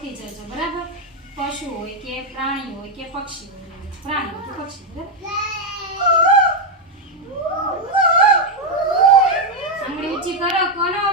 ઓળખી જજો, બરાબર? પશુ હોય કે પ્રાણી હોય કે પક્ષી હોય, પ્રાણી હોય કે પક્ષી, બરાબર? આંગળી ઊંચી કરો, કોનો?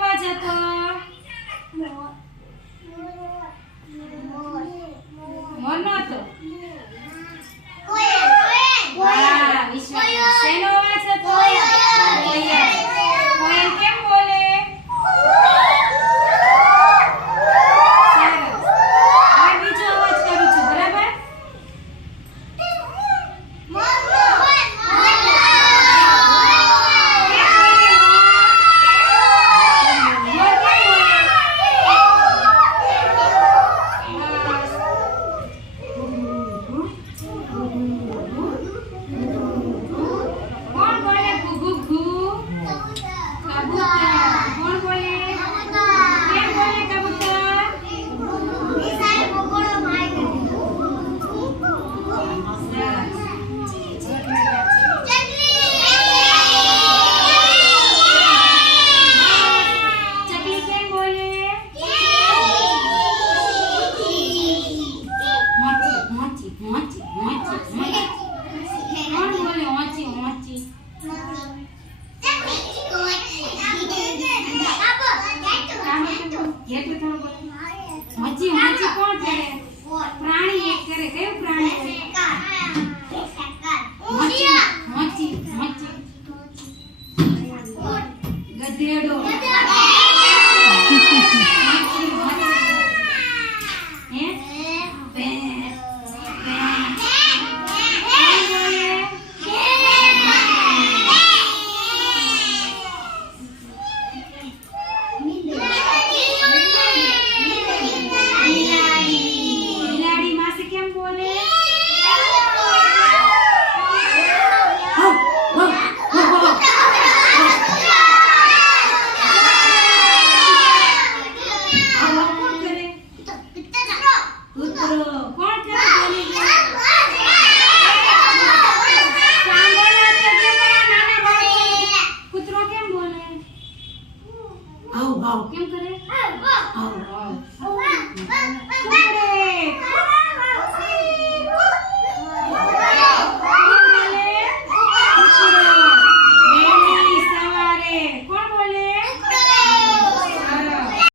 એટલે થોડું બોલે મોચી મોચી કોણ કરે પ્રાણી એક કરે કયું પ્રાણી કરે મોચી મોચી મોચી ગધેડો મોચી वाव केम करे वाव वाव